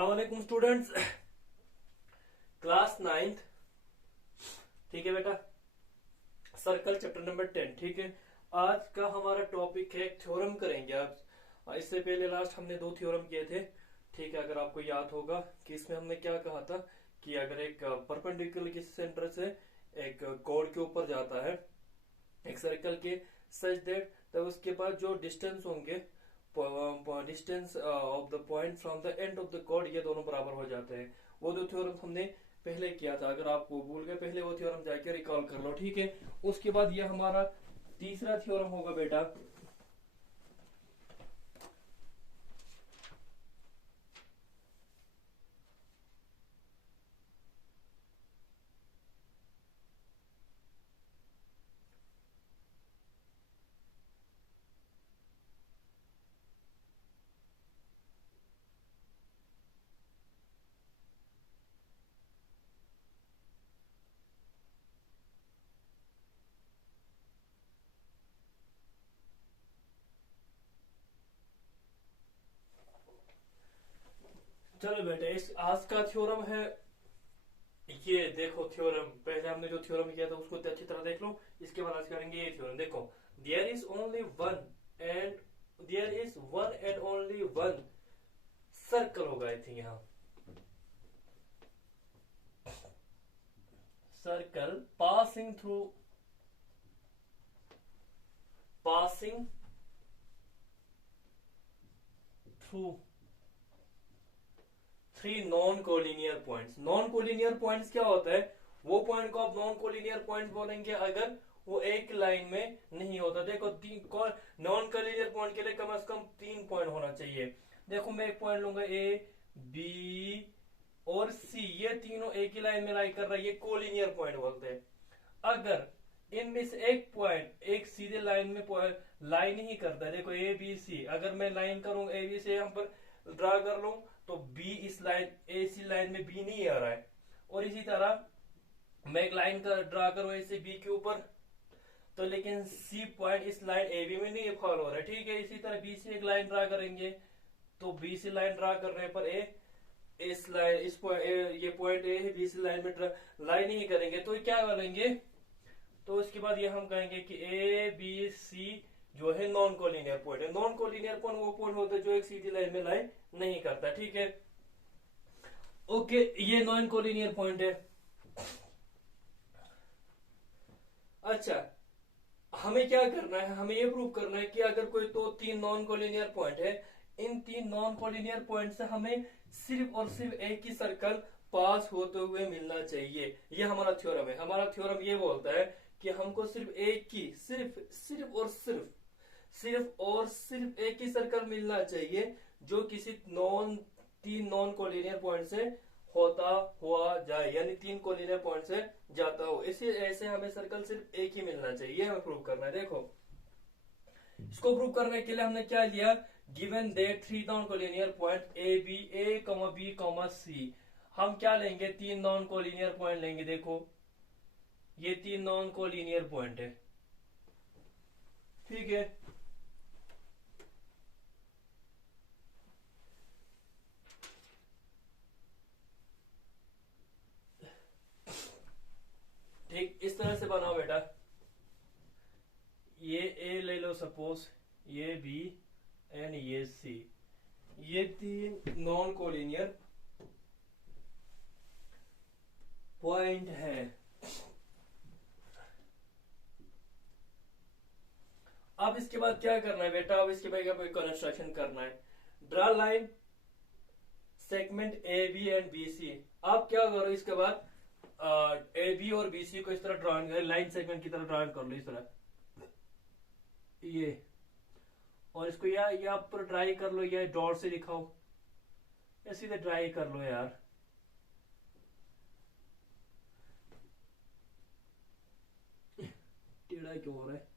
अस्सलाम वालेकुम students. Class ninth. ठीक है बेटा, सर्कल चैप्टर नंबर 10। ठीक है, आज का हमारा टॉपिक है थ्योरम करेंगे आज। इससे पहले लास्ट हमने 2 थ्योरम किए थे। ठीक है, अगर आपको याद होगा कि इसमें हमने क्या कहा था कि अगर एक परपेंडिकुलर किसी सेंटर से एक कोड के ऊपर जाता है एक सर्कल के, सच दैट तब उसके बाद जो डिस्टेंस होंगे, distance of the point from the end of the chord, ये दोनों बराबर हो जाते हैं। वो जो थ्योरम हमने पहले किया था, अगर आप वो भूल गए पहले वो थ्योरम जाके रिकॉल कर लो। ठीक है, उसके बाद ये हमारा तीसरा थ्योरम होगा बेटा। चलो बेटा, इस आज का थ्योरम है, ये देखो थ्योरम। पहले हमने जो थ्योरम किया था उसको अच्छी तरह देख लो, इसके बाद आज करेंगे ये थ्योरम। देखो, there is only one and there is one and only one circle होगा। आई थिंक यहाँ circle passing through 3 non collinear points. Non collinear points क्या होता है? वो पॉइंट को आप नॉन कोलिनियर पॉइंट बोलेंगे अगर वो एक लाइन में नहीं होता। देखो, नॉन कोलिनियर पॉइंट के लिए कम से कम 3 पॉइंट होना चाहिए। देखो, मैं एक पॉइंट लूंगा, ए बी और सी, ये तीनों एक ही लाइन में लाई कर रहा है, ये कोलिनियर पॉइंट बोलते हैं। अगर इनमें से एक पॉइंट एक सीधे लाइन में लाइन ही करता है, देखो ए बी सी, अगर मैं लाइन करूं ए बी से यहाँ पर ड्रा कर लूं तो बी इस लाइन ए सी लाइन में बी नहीं आ रहा है। और इसी तरह मैं एक लाइन का ड्रा करूं ऐसे बी के ऊपर, तो लेकिन सी पॉइंट इस लाइन ए बी में नहीं फॉलो हो रहा है। ठीक है, इसी तरह बी से एक लाइन ड्रा करेंगे तो बी से लाइन ड्रा करने पर ए इस लाइन ये पॉइंट ए है, बी से लाइन में लाइन ही करेंगे तो क्या करेंगे, तो उसके बाद ये हम कहेंगे कि ए बी सी जो है नॉन कोलिनियर पॉइंट है। नॉन कोलिनियर पॉइंट वो पॉइंट होता है जो एक सीधी लाइन में लाइन नहीं करता। ठीक है, ओके, ये नॉन कोलिनियर पॉइंट है। अच्छा, हमें क्या करना है? हमें ये प्रूव करना है कि अगर कोई तो 3 नॉन कोलिनियर पॉइंट है, इन 3 नॉन कोलिनियर पॉइंट से हमें सिर्फ और सिर्फ एक ही सर्कल पास होते हुए मिलना चाहिए। ये हमारा थ्योरम है। हमारा थ्योरम ये बोलता है कि हमको सिर्फ एक ही सिर्फ एक ही सर्कल मिलना चाहिए जो किसी 3 नॉन कोलिनियर पॉइंट से होता हुआ जाए, यानी 3 कोलिनियर पॉइंट से जाता हो। इसी ऐसे हमें सर्कल सिर्फ एक ही मिलना चाहिए, ये हमें प्रूव करना है। देखो, इसको प्रूव करने के लिए हमने क्या लिया, given the 3 non collinear point A B C. हम क्या लेंगे? 3 नॉन कोलिनियर पॉइंट लेंगे। देखो, ये 3 नॉन कोलिनियर पॉइंट है। ठीक है, ठीक इस तरह से बनाओ बेटा। ये ए ले लो सपोज, ये बी एंड ये सी, ये 3 नॉन कोलिनियर पॉइंट है। अब इसके बाद क्या करना है बेटा? अब इसके बाद कंस्ट्रक्शन करना है। Draw line segment A B and B C. आप क्या करो, इसके बाद ए बी और बी सी को इस तरह ड्रॉइंग लाइन सेगमेंट की तरह ड्रॉइंग कर लो, इस तरह ये। और इसको या पर ड्राई कर लो या डॉट से दिखाओ, या सीधे ड्राई कर लो यार। टेढ़ा क्यों हो रहा है?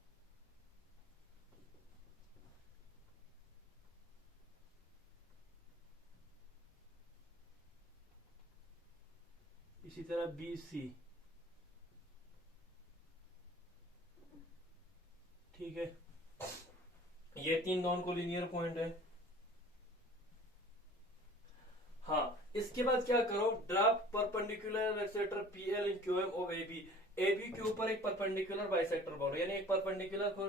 इसी तरह बी सी। ठीक है, ये 3 नॉन कोलिनियर पॉइंट है। हाँ, इसके बाद क्या करो, draft perpendicular bisector PL in QM of AB. AB के ऊपर एक परपेंडिकुलर बाइसेक्टर बोलो, यानी एक परपेंडिकुलर को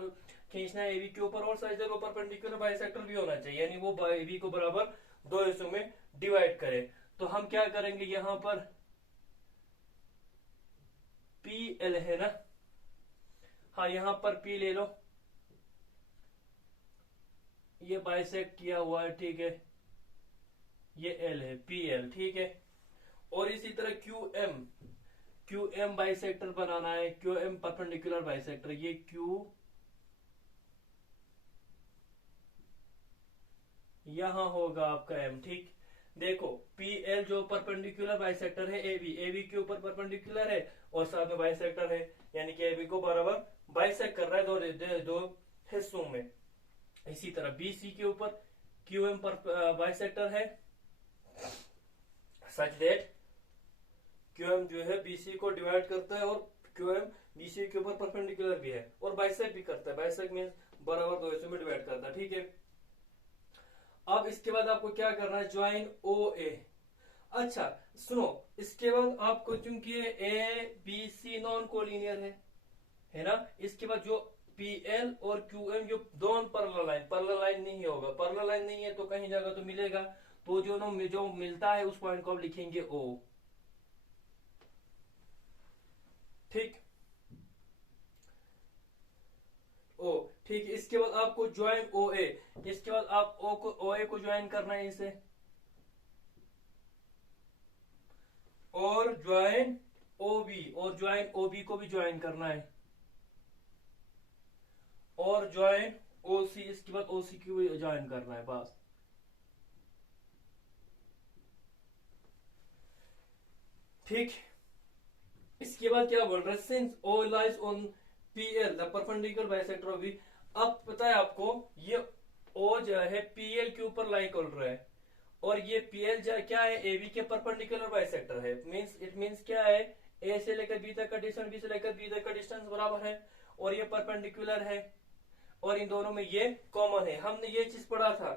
खींचना है एबी के ऊपर, और साइड वो परपेंडिकुलर बाइसेक्टर भी होना चाहिए, यानी वो एबी को बराबर दो हिस्सों में डिवाइड करे। तो हम क्या करेंगे, यहां पर पीएल है ना, हाँ यहां पर पी ले लो, ये बाइसेक्ट किया हुआ है, ठीक है, ये एल है, पीएल, ठीक है। और इसी तरह क्यूएम, क्यूएम बाइसेक्टर बनाना है, क्यूएम परपेंडिकुलर बाइसेक्टर, ये क्यू यहां होगा आपका एम, ठीक। देखो पीएल जो परपेंडिकुलर बाइसेक्टर है एबी, एबी के ऊपर परपेंडिकुलर है और साथ में बाइसेक्टर है, यानी कि एबी को बराबर बाइसेक्ट कर रहा है दो हिस्सों में। इसी तरह बीसी के ऊपर क्यूएम पर बाइसेक्टर है, सच दैट क्यूएम जो है बीसी को डिवाइड करता है और क्यूएम बीसी के ऊपर परपेंडिकुलर भी है और बाइसेक्ट भी करता है, बाइसेक्ट मींस बराबर दो हिस्सों में डिवाइड करता है, ठीक है। अब इसके बाद आपको क्या करना है, ज्वाइन ओ ए। अच्छा सुनो, इसके बाद आपको, चूंकि A B C non collinear है ना, इसके बाद जो पीएल और क्यूएम जो दोनों पैरेलल लाइन नहीं होगा, पैरेलल लाइन नहीं है तो कहीं जगह तो मिलेगा, तो जो मिलता है उस पॉइंट को आप लिखेंगे ओ, ठीक, ओ, ठीक। इसके बाद आपको ज्वाइन ओ ए, इसके बाद आप ओ ए को ज्वाइन करना है इसे, और ज्वाइन ओ बी, और ज्वाइन ओ बी को भी ज्वाइन करना है, और ज्वाइन ओसी, इसके बाद ओसी को भी ज्वाइन करना है, बस। ठीक, इसके बाद क्या बोल रहा है, since O lies on PL the perpendicular bisector of B. अब पता है आपको, ये ओ जो है पीएल के ऊपर लाई कर रहा है, और ये पीएल क्या है, एबी के परपेंडिकुलर बाइसेक्टर है, मींस इट मींस क्या है, ए से लेकर बी तक का डिस्टेंस, बी से लेकर बी तक का डिस्टेंस बराबर है, और ये परपेंडिकुलर है, और इन दोनों में ये कॉमन है, हमने ये चीज पढ़ा था।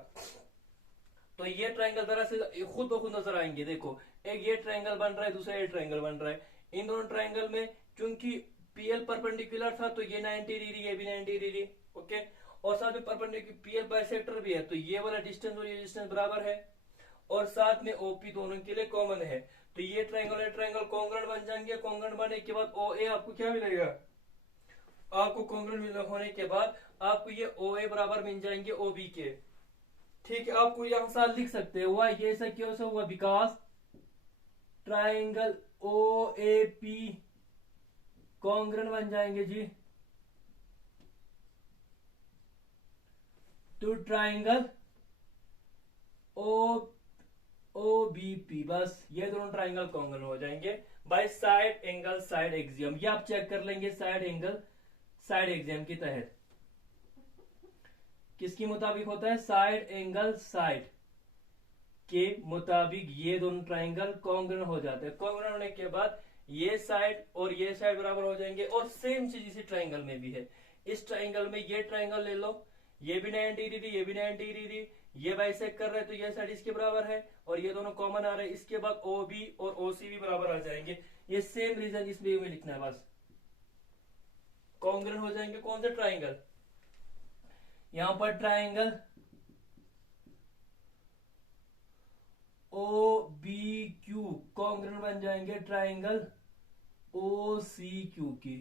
तो ये ट्रायंगल दरअसल खुद ब खुद नजर आएंगे, देखो एक ये ट्रायंगल बन रहा है, दूसरा ये ट्रायंगल बन रहा है, इन दोनों ट्रायंगल में क्योंकि पीएल परपेंडिकुलर था तो ये 90 डिग्री, ये भी 90 डिग्री, ओके, और साथ में परपेंडिकुलर पीएल बाइसेक्टर भी है, तो ये वाला डिस्टेंस और ये डिस्टेंस बराबर है, और साथ में ओपी दोनों के लिए कॉमन है, तो ये ट्रायंगल कॉन्ग्रुएंट बन जाएंगे। कॉन्ग्रुएंट बनने के बाद ओ ए आपको क्या मिलेगा, आपको कॉन्ग्रुएंट होने के बाद आपको ये ओ ए बराबर मिल जाएंगे ओ बी के, ठीक है। आपको यहां साथ लिख सकते हो, हुआ ये ऐसा क्यों से हुआ, because triangle O A P congruent बन जाएंगे जी to triangle O O B P, बस ये दोनों ट्राइंगल कॉन्ग्रुएंट हो जाएंगे by side angle side axiom. ये आप चेक कर लेंगे साइड एंगल साइड एक्सियम के तहत, किसके मुताबिक होता है, साइड एंगल साइड के मुताबिक ये दोनों ट्राइंगल कॉन्ग्रुएंट हो जाते हैं। कॉन्ग्रुएंट होने के बाद ये साइड और ये साइड बराबर हो जाएंगे, और सेम चीज इसी ट्राइंगल में भी है। इस ट्राइंगल में ये ट्राइंगल ले लो, ये भी 90 डिग्री, ये भी 90 डिग्री, ये बाइसेक्ट कर रहे हैं तो ये साइड इसके बराबर है, और ये दोनों कॉमन आ रहे हैं, इसके बाद ओ बी और ओ सी भी बराबर आ जाएंगे। ये सेम रीजन इस वे में लिखना है, बस कॉन्ग्रुएंट हो जाएंगे कौन से ट्राइंगल, यहां पर triangle O B Q congruent बन जाएंगे ट्राइंगल ओ सी क्यू की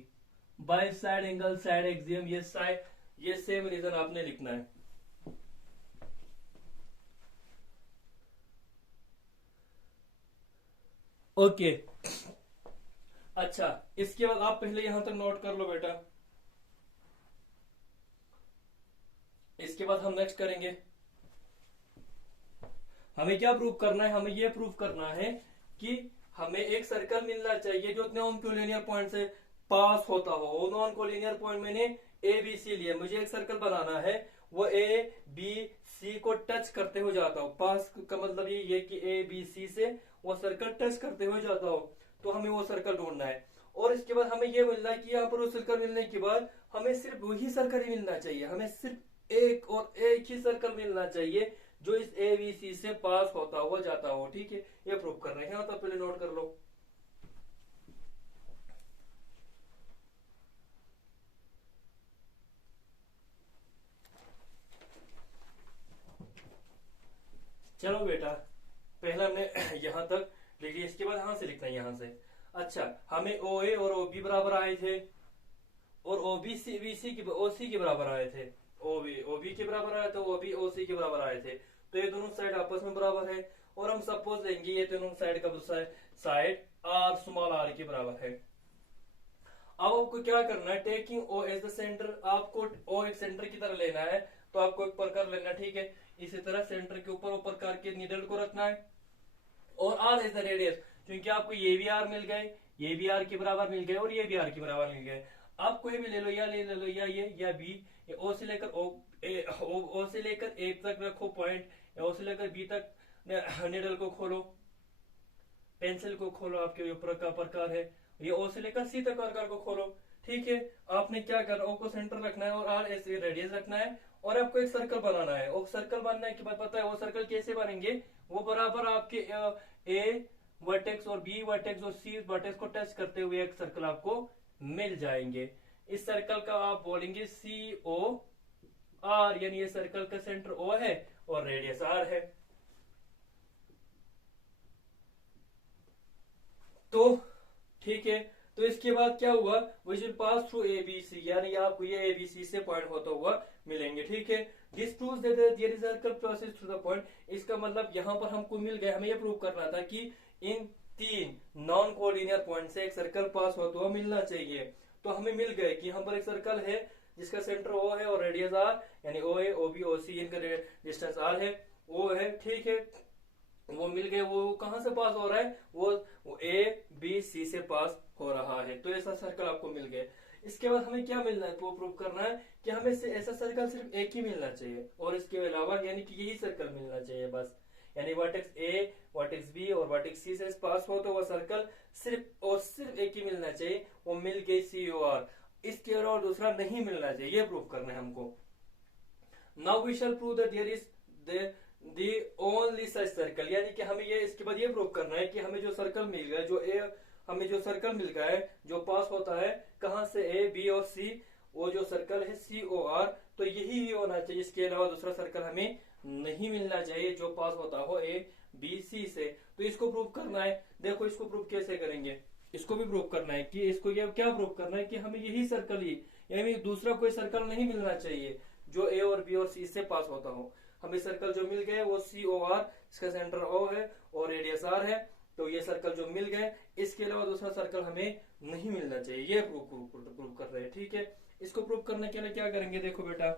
by side angle side axiom. ये साइड, ये सेम रीजन आपने लिखना है, ओके। अच्छा, इसके बाद आप पहले यहां तक नोट कर लो बेटा, इसके बाद हम नेक्स्ट करेंगे, हमें क्या प्रूव करना है, हमें यह प्रूव करना है कि हमें एक सर्कल मिलना चाहिए जो नॉन कोलिनियर पॉइंट से पास होता हो। वो नॉन कोलिनियर पॉइंट मैंने ए बी सी लिया, मुझे एक सर्कल बनाना है, वो ए बी सी को टच करते हुए जाता हो, पास का मतलब ये कि ए बी सी से वो सर्कल टच करते हुए जाता हो, तो हमें वो सर्कल ढूंढना है। और इसके बाद हमें यह मिलना है कि यहाँ पर वो सर्कल मिलने के बाद हमें सिर्फ वही सर्कल ही मिलना चाहिए, हमें सिर्फ एक और एक ही सर्कल मिलना चाहिए जो इस ए बी सी से पास होता हुआ जाता हो। ठीक है, ये प्रूव कर रहे हैं, तो पहले नोट कर लो। चलो बेटा, पहला हमने यहां तक लिख लिया, इसके बाद यहां से लिखना है यहां से। अच्छा, हमें ओ ए और ओ बी बराबर आए थे, और O B C B C की ओ सी के बराबर आए थे। ओ बी के बराबर आए थे, ओ बी ओ सी के बराबर आए थे। तो ये दोनों साइड आपस में बराबर है, और हम सपोज लेंगे ये दोनों साइड का दूसरा साइड आर स्मॉल आर के बराबर है। अब आपको क्या करना है, taking O as the centre, आपको ओ एक सेंटर की तरह लेना है, तो आपको एक प्रकार लेना है। ठीक है, इसी तरह सेंटर के ऊपर ऊपर करके नीडल को रखना है, और आर एज द रेडियस, क्योंकि आपको ये भी आर मिल गए, ये भी आर के बराबर मिल गए, और ये भी आर के बराबर मिल गए। आप कोई भी ले लो, या ले लो, या ये या बी, ओ से लेकर ओ से लेकर ए तक रखो पॉइंट, ओ से लेकर बी तक नीडल को खोलो, पेंसिल को खोलो, आपके ऊपर का प्रकार है, ये ओ से लेकर सी तक आकार को खोलो। ठीक है, आपने क्या करना, ओ को सेंटर रखना है, और आर ऐसे रेडियस रखना है, और आपको एक सर्कल बनाना है। और सर्कल बनने के बाद पता है वो सर्कल कैसे बनेंगे, वो बराबर आपके ए वर्टेक्स और बी वर्टेक्स और सी वर्टेक्स को टच करते हुए एक सर्कल आपको मिल जाएंगे। इस सर्कल का आप बोलेंगे सी ओ आर, यानी ये सर्कल का सेंटर ओ है और रेडियस आर है। तो ठीक है, तो इसके बाद क्या हुआ, which will pass through A B C, यानी आपको ये ए बी सी से पॉइंट होता हुआ मिलेंगे। ठीक है, this proves that there is circle passes through the point. इसका मतलब यहाँ पर हमको मिल गया, हमें ये प्रूव करना था कि इन तीन नॉन कोलिनियर पॉइंट से एक सर्कल पास होता हुआ मिलना चाहिए। तो हमें मिल गए कि यहाँ पर एक सर्कल है जिसका सेंटर ओ है और रेडियस आर, यानी ओ ए ओ बी ओ सी, इनका डिस्टेंस आर है, ओ है। ठीक है, वो मिल गए। वो कहां से पास हो रहा है, वो ए बी सी से पास हो रहा है। तो ऐसा सर्कल आपको मिल गया। इसके बाद हमें क्या मिलना है, वो प्रूव करना है कि हमें से ऐसा सर्कल सिर्फ एक ही मिलना चाहिए, और इसके अलावा यानी कि यही सर्कल मिलना चाहिए बस। यानी वर्टेक्स ए वर्टेक्स बी और वर्टेक्स सी से पास हो तो वह सर्कल सिर्फ और सिर्फ एक ही मिलना चाहिए, वो मिल गई सी ओ आर। इसके अलावा दूसरा नहीं मिलना चाहिए, ये प्रूव करना है हमको। Now we shall prove that there is the only such circle, यानी कि हमें ये इसके बाद ये प्रूव करना है कि हमें जो सर्कल मिल गया, हमें जो सर्कल मिल गया है जो पास होता है कहां से, ए बी और सी, वो जो सर्कल है सी ओ आर, तो यही भी होना चाहिए। इसके अलावा दूसरा सर्कल हमें नहीं मिलना चाहिए जो पास होता हो ए बी सी से। तो इसको प्रूव करना है। देखो इसको प्रूव कैसे करेंगे, इसको भी प्रूव करना है कि इसको ये क्या प्रूव करना है कि हमें यही सर्कल ही, यानी दूसरा कोई सर्कल नहीं मिलना चाहिए जो ए और बी और सी से पास होता हो। हमें सर्कल जो मिल गए वो सी ओ आर, इसका सेंटर ओ है और रेडियस आर है, तो ये सर्कल जो मिल गए, इसके अलावा दूसरा सर्कल हमें नहीं मिलना चाहिए। ये प्रूव कर रहे हैं। ठीक है, इसको प्रूव करने के लिए क्या करेंगे, देखो बेटा,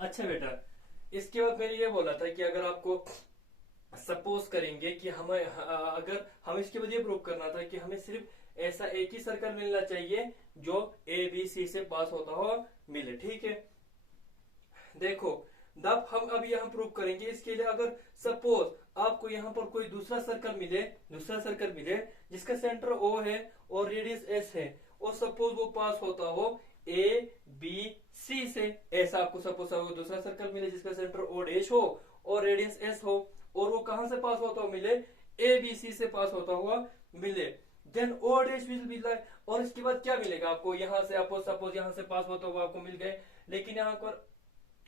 अच्छा बेटा, इसके बाद मैंने ये बोला था कि अगर आपको सपोज करेंगे कि हमें अगर हम इसके बाद ये प्रूव करना था कि हमें सिर्फ ऐसा एक ही सर्कल मिलना चाहिए जो ए बी सी से पास होता हो मिले। ठीक है, देखो तब हम अब यहाँ प्रूव करेंगे। इसके लिए अगर सपोज आपको यहाँ पर कोई दूसरा सर्कल मिले जिसका सेंटर ओ है और रेडियस एस है, और सपोज वो पास होता हो ए बी सी से, ऐसा आपको सपोज दूसरा सर्कल मिले जिसका सेंटर ओ डैश हो और रेडियस एस हो, और वो कहां से पास होता हुआ मिले, ए बी सी से पास होता हुआ मिले, then O dash will be like. और इसके बाद क्या मिलेगा आपको, यहाँ से आपको सपोज यहाँ से पास होता हुआ आपको मिल गए, लेकिन यहाँ पर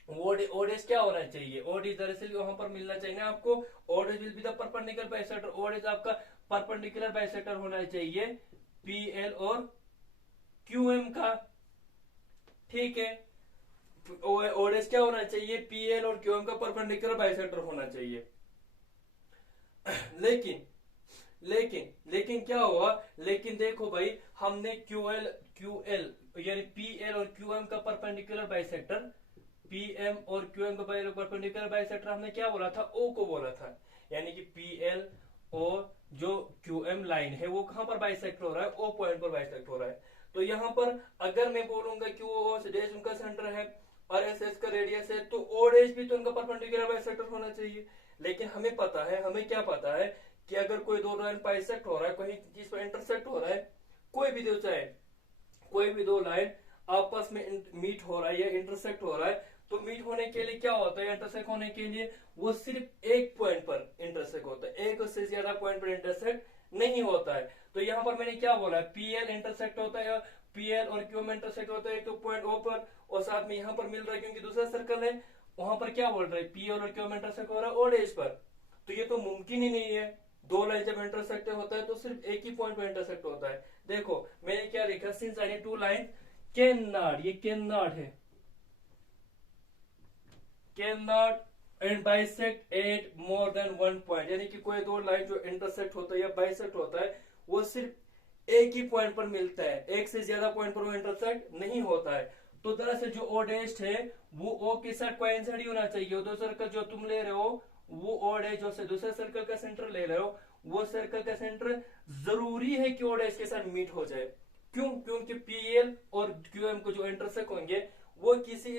ओ डैश क्या होना चाहिए, ओ डैश दरअसल वहां पर मिलना चाहिए ना आपको, O dash will be the perpendicular bisector, O dash आपका परपेंडिकुलर बाइसेक्टर होना चाहिए पी एल और क्यू एम का। ठीक है, ओ डैश क्या होना चाहिए, पी एल और क्यू एम का परपेंडिकुलर बाइसेक्टर होना चाहिए। लेकिन लेकिन क्या हुआ, लेकिन देखो भाई, हमने क्यू एल यानी पी एल और क्यू एम का परपेंडिकुलर बाइसेक्टर, पी एम और क्यू एम का परपेंडिकुलर बाइसेक्टर हमने क्या बोला था, ओ को बोला था। यानी कि पी एल और जो क्यू एम लाइन है वो कहां पर बाइसेक्ट हो रहा है, ओ पॉइंट पर बाइसेक्ट हो रहा है। तो यहाँ पर अगर मैं बोलूंगा कि वो डैश उनका सेंटर है और एस एस का रेडियस है, तो ओ डैश भी तो उनका परपेंडिकुलर बाइसेक्टर होना चाहिए। लेकिन हमें पता है, हमें क्या पता है कि अगर कोई दो लाइन बाइसेक्ट हो रहा है, कहीं चीज पर इंटरसेक्ट हो रहा है, कोई भी दो चाहे कोई भी दो लाइन आपस में मीट हो रहा है या इंटरसेक्ट हो रहा है, तो मीट होने के लिए क्या होता है, इंटरसेक्ट होने के लिए वो सिर्फ एक पॉइंट पर इंटरसेक्ट होता है, एक से ज्यादा पॉइंट पर इंटरसेक्ट नहीं होता है। तो यहाँ पर मैंने क्या बोला, पीएल इंटरसेक्ट होता है, पीएल और क्यूएम इंटरसेक्ट होता है तो पॉइंट ओ पर, और साथ में यहाँ पर मिल रहा है क्योंकि दूसरा सर्कल है, वहां पर क्या बोल रहे हैं, पीएल और क्यूएम इंटरसेक्ट हो रहा है ओड एज पर। तो ये तो मुमकिन ही नहीं है, दो लाइन जब इंटरसेक्ट होता है तो सिर्फ एक ही पॉइंट पर इंटरसेक्ट होता है। देखो मैंने क्या लिखा, since any two line can not, ये कैन नॉट है, can not and bisect at more than one point, यानी कि कोई दो लाइन जो इंटरसेक्ट होता है या बाइसेक्ट होता है वो सिर्फ एक ही पॉइंट पर मिलता है, एक से ज्यादा पॉइंट पर वो इंटरसेक्ट नहीं होता है। तो दरअसल जो ओ डैश है वो ओ के साथ कोइंसाइड ही होना चाहिए। दो सर्कल जो तुम ले रहे हो वो ओ डैश, जो से दूसरे सर्कल का सेंटर ले रहे हो वो सर्कल का सेंटर जरूरी है कि ओ डैश के साथ मीट हो जाए। क्यों? क्योंकि पीएल और क्यूएम को जो इंटरसेक्ट होंगे वो किसी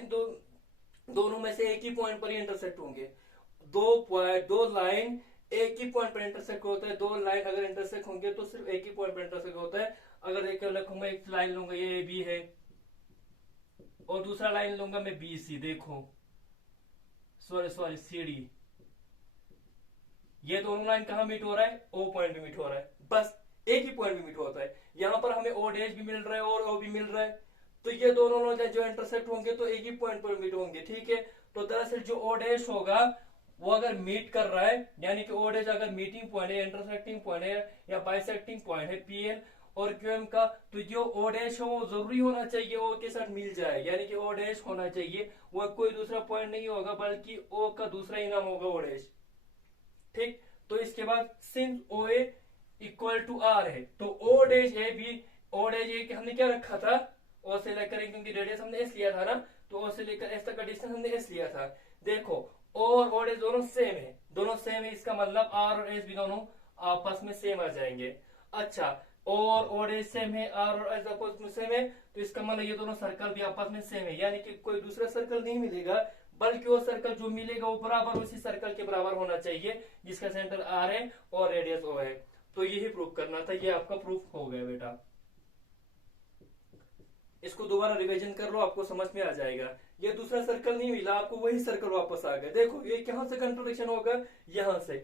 दोनों में से एक ही पॉइंट पर ही इंटरसेक्ट होंगे। दो लाइन एक ही पॉइंट पर इंटरसेक्ट होता है, दो लाइन अगर इंटरसेक्ट होंगे तो सिर्फ एक ही पॉइंट पर इंटरसेक्ट होता है। अगर एक लिखूंगा, एक लाइन लूंगा ये बी है और दूसरा लाइन लूंगा मैं बी सी, देखो सॉरी सी डी, ये दोनों लाइन कहां मीट हो रहा है, ओ पॉइंट पे मीट हो रहा है, बस एक ही पॉइंट पे मीट होता है। यहां पर हमें ओ डैश भी मिल रहा है और ओ भी मिल रहा है, तो ये दोनों लाइन जो इंटरसेक्ट होंगे तो एक ही पॉइंट पर मीट होंगे, ठीक है। तो दरअसल जो ओ डैश होगा वो अगर मीट कर रहा है, यानी कि ओ डैश अगर मीटिंग पॉइंट है, इंटरसेक्टिंग पॉइंट है या बाइसेक्टिंग पॉइंट है पीएल और क्यूएम का, तो जो ओ डैश हो वो जरूरी होना चाहिए ओ के साथ मिल जाए, यानी कि ओ डैश होना चाहिए, वो कोई दूसरा पॉइंट नहीं होगा बल्कि ओ का दूसरा ही नाम होगा ओ डैश, ठीक। तो इसके बाद since O A equal to R है तो ओ डैश ए भी, ओ डैश ए हमने क्या रखा था, ओ से लेकर, क्योंकि रेडियस हमने एस लिया था ना, तो ओ से लेकर एस तक का डिस्टेंस हमने एस लिया था। देखो और ओ डैश दोनों सेम है, दोनों सेम है, इसका मतलब आर और एस भी दोनों आपस में सेम आ जाएंगे। अच्छा, और ओ डैश सेम है, आर और एस आपस में सेम है, तो इसका मतलब ये दोनों सर्कल भी आपस में सेम है, यानी कि कोई दूसरा सर्कल नहीं मिलेगा बल्कि वो सर्कल जो मिलेगा वो बराबर उसी सर्कल के बराबर होना चाहिए जिसका सेंटर आर है और रेडियस ओ है। तो यही प्रूफ करना था, ये आपका प्रूफ हो गया बेटा। इसको दोबारा रिवीजन कर लो, आपको समझ में आ जाएगा। ये दूसरा सर्कल नहीं मिला आपको, वही सर्कल वापस आ गया। देखो ये कहां से कंट्रोडिक्शन होगा, यहां से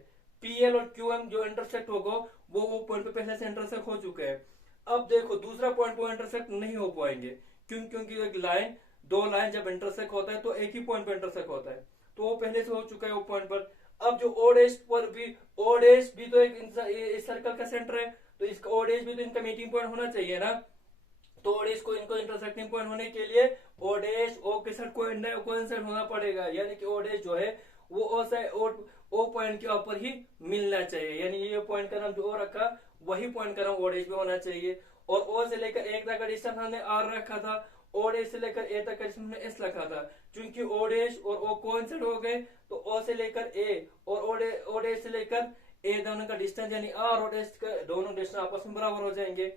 पीएल और क्यूएम जो इंटरसेक्ट होगा वो पॉइंट पे पहले से इंटरसेक्ट हो चुके हैं। अब देखो दूसरा पॉइंट वो इंटरसेक्ट नहीं हो पाएंगे, क्योंकि एक लाइन, दो लाइन जब इंटरसेक्ट होता है तो एक ही पॉइंट पर इंटरसेक्ट होता है, तो वो पहले से हो चुका है वो पॉइंट पर। अब जो ओ डैश पर भी, ओ डैश भी तो एक इस सर्कल का सेंटर है, तो इसका ओ डैश भी तो इनका मीटिंग पॉइंट होना चाहिए ना। तो ओ डैश को इनको इंटरसेक्टिंग पॉइंट होने के लिए ओ डैश ओ के साथ कोइंसाइड होना पड़ेगा, यानी कि ओ डैश जो है वो ओ पॉइंट के ऊपर ही मिलना चाहिए, यानी ये पॉइंट का नाम जो ओ रखा वही पॉइंट का नाम ओ डैश भी होना चाहिए। और ओ से लेकर एक तक का डिस्टेंस हमने आर रखा था, ओ डैश से लेकर ए तक का डिस्टेंस हमने एस रखा था। क्योंकि ओ डैश और ओ कोइंसाइड हो गए तो ओ से लेकर ए और ओ डैश से लेकर ए दोनों का डिस्टेंस यानी आर और डैश का दोनों डिस्टेंस आपस में बराबर हो जाएंगे,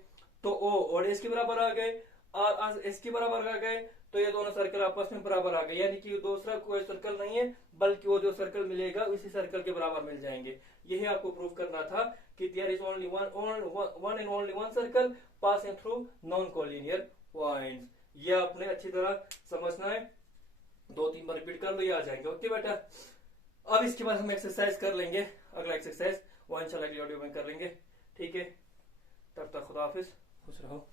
तो ओ डैश के बराबर आ गए, आर एस के बराबर आ गए, तो ये दोनों सर्कल आपस में बराबर आ गए, यानी कि दूसरा कोई सर्कल नहीं है बल्कि वो जो सर्कल मिलेगा उसी सर्कल के बराबर मिल जाएंगे। यही आपको प्रूव करना था कि there is only one and only one circle passing through non collinear points. ये आपने अच्छी तरह समझना है, 2-3 बार रिपीट कर लो, ये आ जाएंगे। ओके बेटा, अब इसके बाद हम एक्सरसाइज कर लेंगे, अगला एक्सरसाइज वो इंशाल्लाह अगली वीडियो में कर लेंगे, ठीक है। तब तक खुदा हाफिज, खुश रहो।